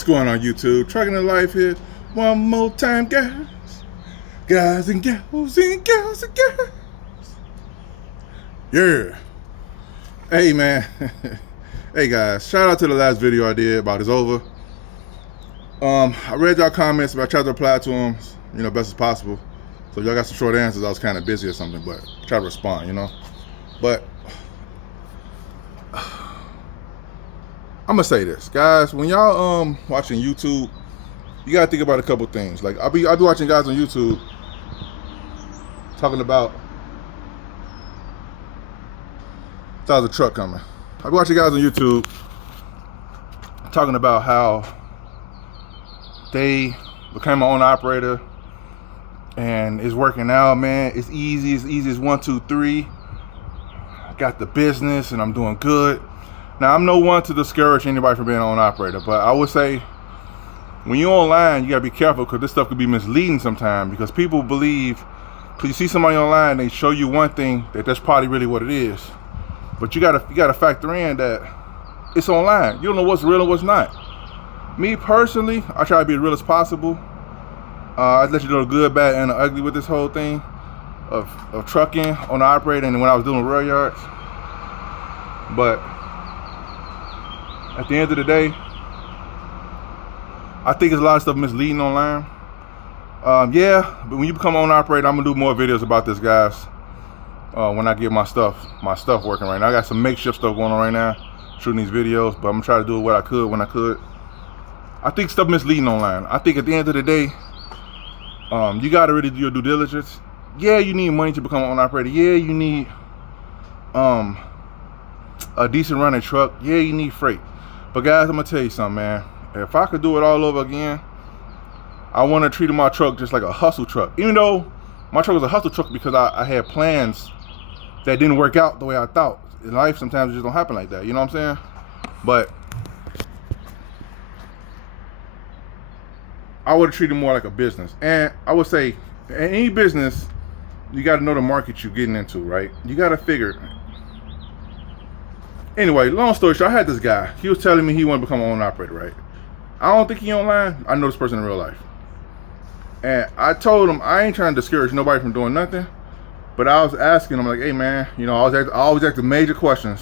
What's going on, YouTube? Trucking in Life here. One more time, guys. Guys and gals and gals and gals. Yeah. Hey, man. Hey, guys. Shout out to the last video I did about It's Over. I read y'all comments, but I tried to reply to them, best as possible. So if y'all got some short answers, I was kind of busy or something, but try to respond, But I'm gonna say this, guys. When y'all watching YouTube, you gotta think about a couple things. Like I'll be watching guys on YouTube talking about. Thought was a truck coming. I'll be watching guys on YouTube talking about how they became an owner operator and it's working out, man. It's easy as 1, 2, 3. I got the business and I'm doing good. Now, I'm no one to discourage anybody from being an owner operator, but I would say when you're online, you gotta be careful because this stuff could be misleading sometimes because people believe, because you see somebody online, they show you one thing that's probably really what it is. But you gotta factor in that it's online. You don't know what's real and what's not. Me personally, I try to be as real as possible. I let you know the good, bad, and the ugly with this whole thing of trucking, owner operating, and when I was doing rail yards. But at the end of the day, I think there's a lot of stuff misleading online. Yeah, but when you become an owner operator, I'm gonna do more videos about this, guys. When I get my stuff working right now. I got some makeshift stuff going on right now, shooting these videos, but I'm gonna try to do what I could when I could. I think stuff misleading online. I think at the end of the day, you gotta really do your due diligence. Yeah, you need money to become an owner operator. Yeah, you need a decent running truck. Yeah, you need freight. But guys, I'm gonna tell you something, man. If I could do it all over again, I want to treat my truck just like a hustle truck. Even though my truck was a hustle truck because I had plans that didn't work out the way I thought. In life, sometimes it just don't happen like that. You know what I'm saying? But I would have treated it more like a business. And I would say, in any business, you got to know the market you're getting into, right? You got to figure. Anyway, long story short, I had this guy. He was telling me he wanted to become an owner operator, right? I don't think he online. I know this person in real life. And I told him I ain't trying to discourage nobody from doing nothing. But I was asking him, like, hey, man, I always ask the major questions,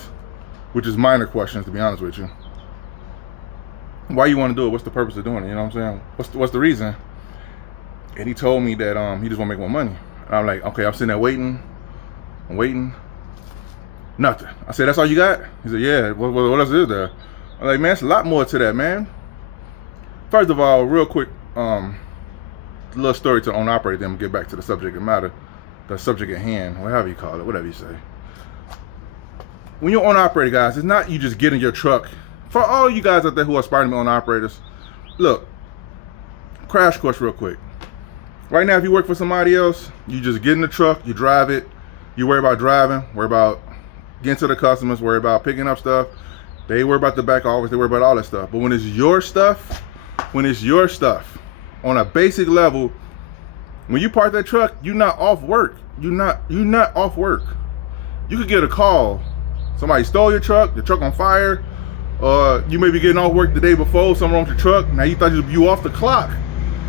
which is minor questions, to be honest with you. Why you want to do it? What's the purpose of doing it? You know what I'm saying? What's the reason? And he told me that he just want to make more money. And I'm like, okay, I'm sitting there waiting. I'm waiting. Nothing. I said, that's all you got? He said, yeah. What else is there? I'm like, man, it's a lot more to that, man. First of all, real quick, little story to the owner operator, then we'll get back to the subject of matter, the subject at hand, whatever you call it, whatever you say. When you're owner operator, guys, it's not you just get in your truck. For all you guys out there who are aspiring to be owner operators, look, crash course real quick. Right now, if you work for somebody else, you just get in the truck, you drive it, you worry about driving, worry about getting to the customers, worry about picking up stuff. They worry about the back office, they worry about all that stuff. But when it's your stuff, on a basic level, when you park that truck, you're not off work. You're not off work. You could get a call. Somebody stole your truck on fire, or you may be getting off work the day before, something wrong with your truck. Now you thought you off the clock,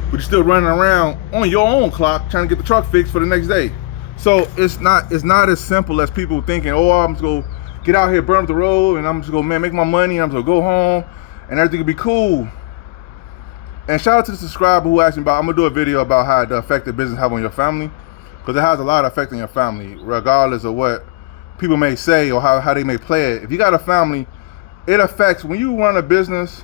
but you're still running around on your own clock trying to get the truck fixed for the next day. So it's not as simple as people thinking, oh, I'm just gonna get out here, burn up the road, and I'm just gonna make my money, and I'm just gonna go home, and everything will be cool. And shout out to the subscriber who asked me about, I'm gonna do a video about how the effect that business have on your family, because it has a lot of effect on your family, regardless of what people may say or how they may play it. If you got a family, it affects, when you run a business,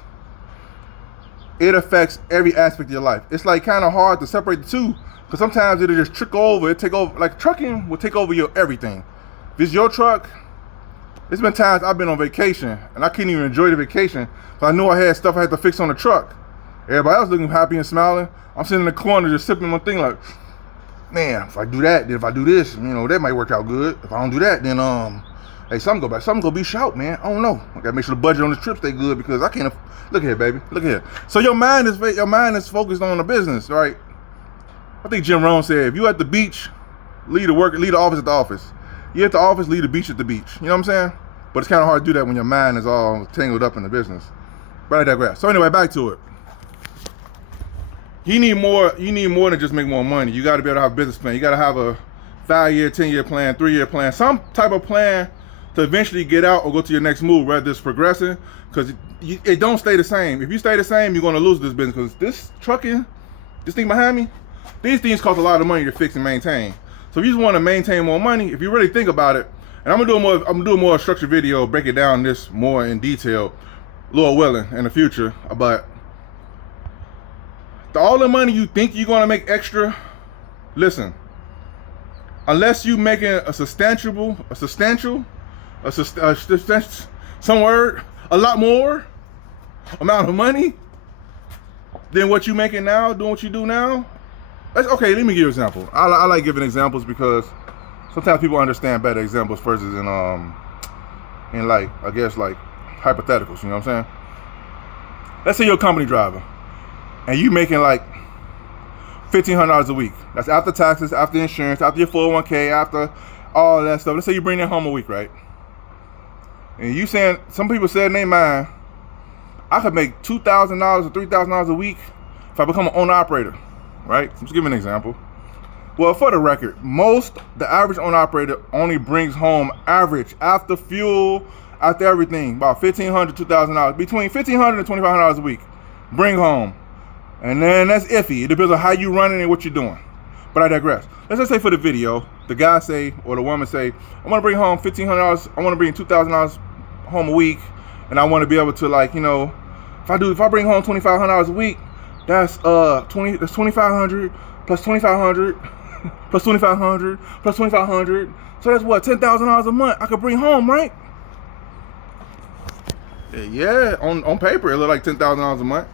it affects every aspect of your life. It's like kind of hard to separate the two, because sometimes it'll just take over, like trucking will take over your everything. If it's your truck, there's been times I've been on vacation and I couldn't even enjoy the vacation because I knew I had stuff I had to fix on the truck. Everybody else looking happy and smiling. I'm sitting in the corner just sipping my thing like, man, if I do that, then if I do this, that might work out good. If I don't do that, then hey, something gonna be shout, man. I don't know. I gotta make sure the budget on this trip stay good because I can't. Look here, baby. Look here. So your mind is focused on the business, right? I think Jim Rohn said, if you at the beach, leave the office at the office. You at the office, leave the beach at the beach. You know what I'm saying? But it's kind of hard to do that when your mind is all tangled up in the business. But I digress. So anyway, back to it. You need more than just make more money. You got to be able to have a business plan. You got to have a 5-year, 10-year plan, 3-year plan, some type of plan to eventually get out or go to your next move, whether it's progressing, because it don't stay the same. If you stay the same, you're going to lose this business, because this trucking, this thing behind me, these things cost a lot of money to fix and maintain. So if you just want to maintain more money, if you really think about it, and I'm gonna do a more structured video, break it down this more in detail, Lord willing, in the future. But all the money you think you're gonna make extra, listen, unless you making a lot more amount of money than what you making now, doing what you do now. Okay, let me give you an example. I like giving examples because sometimes people understand better examples versus in like, I guess, like hypotheticals, you know what I'm saying? Let's say you're a company driver and you making like $1,500 a week. That's after taxes, after insurance, after your 401k, after all that stuff. Let's say you bring that home a week, right? And you saying, some people said in their mind, I could make $2,000 or $3,000 a week if I become an owner operator, right? I'm just giving an example. Well, for the record, the average owner operator only brings home average after fuel, after everything, about $1,500, $2,000, between $1,500 and $2,500 a week. Bring home. And then that's iffy. It depends on how you running and what you're doing. But I digress. Let's just say for the video, the guy say, or the woman say, I want to bring home $1,500, I want to bring $2,000 home a week, and I want to be able to, like, you know, if I bring home $2,500 a week, that's $2,500 plus $2,500 plus $2,500 plus $2,500. So that's what, $10,000 a month I could bring home, right? Yeah, on paper it look like $10,000 a month.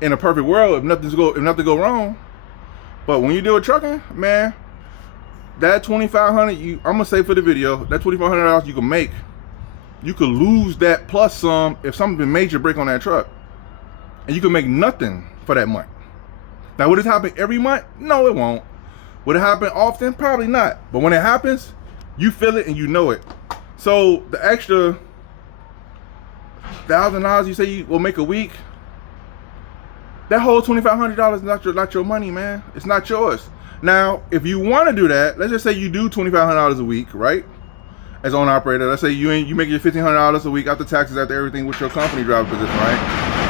In a perfect world, if nothing go wrong. But when you deal with trucking, man, that $2,500, I'm gonna say for the video, that $2,500 you can make, you could lose that plus some if something major break on that truck, and you can make nothing for that month. Now, would it happen every month? No, it won't. Would it happen often? Probably not. But when it happens, you feel it and you know it. So the extra $1,000 you say you will make a week, that whole $2,500 is not your money, man. It's not yours. Now, if you want to do that, let's just say you do $2,500 a week, right? As owner operator, let's say you make your $1,500 a week after taxes, after everything, with your company driver position, right?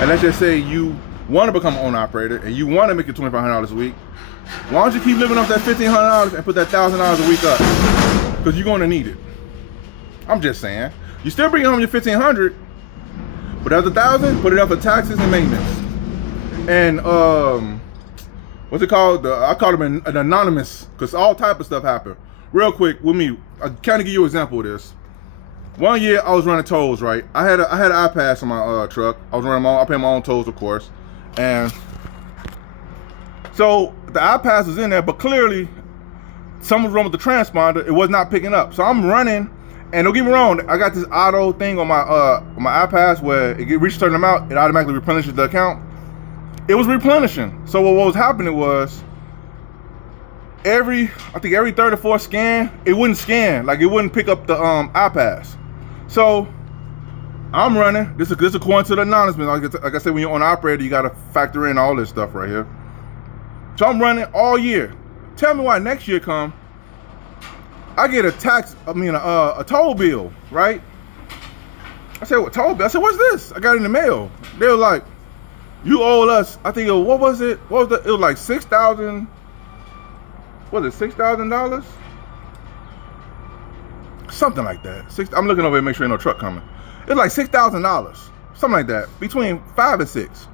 And let's just say you want to become an owner operator and you want to make your $2,500 a week. Why don't you keep living off that $1,500 and put that $1,000 a week up? Because you're going to need it. I'm just saying. You still bring home your $1,500, but after $1,000, put it up for taxes and maintenance. And what's it called? I call them an anonymous, because all type of stuff happen. Real quick with me, I kind of give you an example of this. One year I was running tolls, right? I had an iPass on my truck. I paid my own tolls, of course, and so the iPass was in there, but clearly something was wrong with the transponder. It was not picking up. So I'm running, and don't get me wrong, I got this auto thing on my iPads where it reaches a certain amount, it automatically replenishes the account. It was replenishing. So what was happening was every third or fourth scan, it wouldn't scan, like it wouldn't pick up the iPads. So I'm running. This is according to the anonymous. Like I said, when you're on operator, you got to factor in all this stuff right here. So I'm running all year. Tell me why next year come, I get a toll bill, right? I said, what toll bill? I said, what's this? I got it in the mail. They were like, you owe us, I think, what was it? It was like $6,000. Was it $6,000? Something like that. I'm looking over here to make sure ain't no truck coming. It's like $6,000, something like that, between 5 and 6.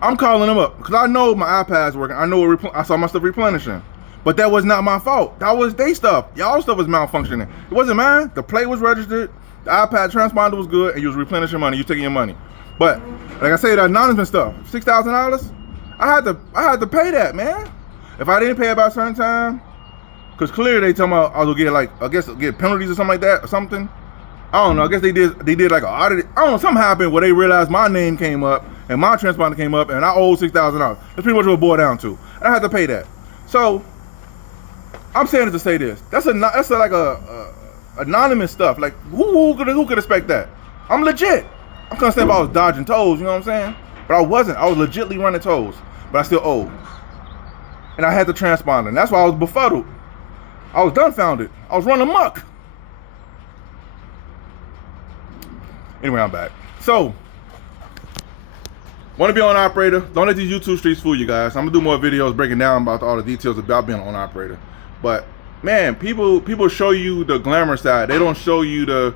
I'm calling them up because I know my iPad's working. I know I saw my stuff replenishing, but that was not my fault. That was their stuff. Y'all stuff was malfunctioning. It wasn't mine. The plate was registered. The iPad transponder was good, and you was replenishing money. You taking your money. But like I say, the anonymous stuff, $6,000. I had to pay that, man. If I didn't pay it by a certain time, because clearly they tell me I was gonna get penalties or something like that or something. I don't know. I guess they did like an audit. I don't know. Something happened where they realized my name came up and my transponder came up and I owed $6,000. That's pretty much what it boiled down to. And I had to pay that. So I'm saying it to say this. That's like a anonymous stuff. Like who could expect that? I'm legit. I'm gonna say if I was dodging tolls. You know what I'm saying? But I wasn't. I was legitly running tolls, but I still owed. And I had the transponder, and that's why I was befuddled. I was dumbfounded. I was running amok. Anyway, I'm back. So, want to be on operator? Don't let these YouTube streets fool you guys. I'm gonna do more videos breaking down about all the details about being on operator. But man, people show you the glamour side. They don't show you the,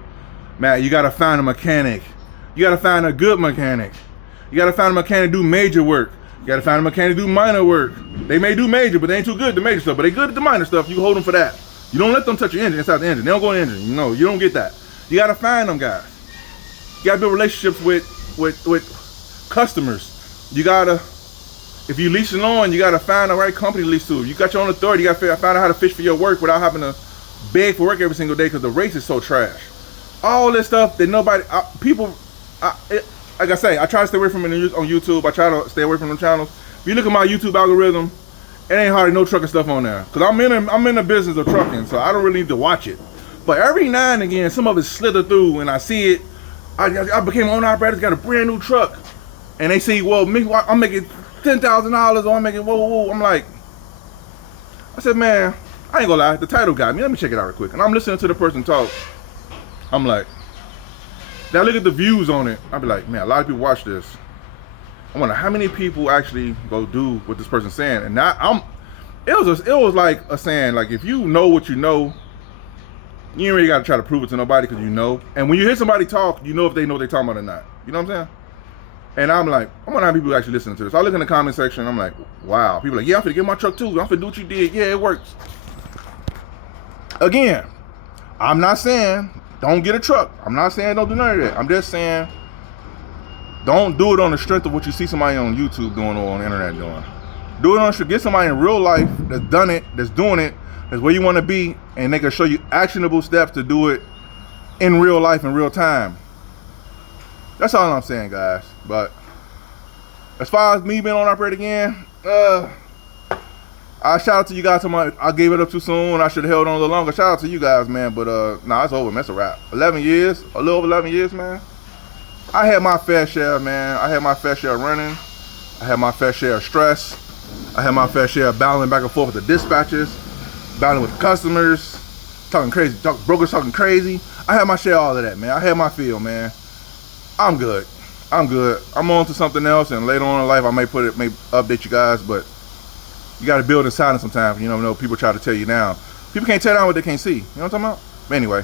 man, you gotta find a mechanic. You gotta find a good mechanic. You gotta find a mechanic to do major work. You gotta find a mechanic to do minor work. They may do major, but they ain't too good at the major stuff. But they good at the minor stuff. You hold them for that. You don't let them touch your engine inside the engine. They don't go in the engine. No, you don't get that. You gotta find them guys. You gotta build relationships with customers. You gotta, if you leasing on, you gotta find the right company to lease to. If you got your own authority, you gotta find out how to fish for your work without having to beg for work every single day because the race is so trash. All this stuff that nobody, like I say, I try to stay away from it on YouTube. I try to stay away from them channels. If you look at my YouTube algorithm, it ain't hardly no trucking stuff on there. Cause I'm in the business of trucking, so I don't really need to watch it. But every now and again, some of it slither through and I see it. I became an owner operator, got a brand new truck. And they see, well, I'm making $10,000 or I'm making whoa. I'm like, I said, man, I ain't gonna lie, the title got me. Let me check it out real quick. And I'm listening to the person talk. I'm like, now look at the views on it. I'll be like, man, a lot of people watch this. I wonder how many people actually go do what this person's saying. And now it was like a saying, like if you know what you know, you ain't really gotta try to prove it to nobody because you know. And when you hear somebody talk, you know if they know what they're talking about or not. You know what I'm saying? And I'm like, I wonder how people actually listen to this. I look in the comment section, I'm like, wow. People are like, yeah, I'm finna get my truck too. I'm finna do what you did. Yeah, it works. Again, I'm not saying don't get a truck. I'm not saying don't do none of that. I'm just saying don't do it on the strength of what you see somebody on YouTube doing or on the internet doing. Do it on the strength. Get somebody in real life that's done it, that's doing it, that's where you want to be, and they can show you actionable steps to do it in real life in real time. That's all I'm saying, guys. But as far as me being on operator again, I shout out to you guys. I gave it up too soon. I should have held on a little longer. Shout out to you guys, man. But nah, it's over, man. It's a wrap. 11 years, a little over 11 years, man. I had my fair share, man. I had my fair share of running. I had my fair share of stress. I had my fair share of battling back and forth with the dispatchers, battling with customers, talking crazy, brokers talking crazy. I had my share of all of that, man. I had my feel, man. I'm good. I'm good. I'm on to something else, and later on in life, I may update you guys, but you got to build in silence sometimes. You know, people try to tell you now. People can't tell down what they can't see. You know what I'm talking about? But anyway.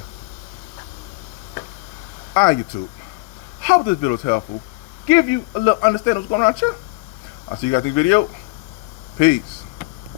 All right, YouTube. Hope this video is helpful. Give you a little understanding of what's going on here. I'll see you guys in the video. Peace.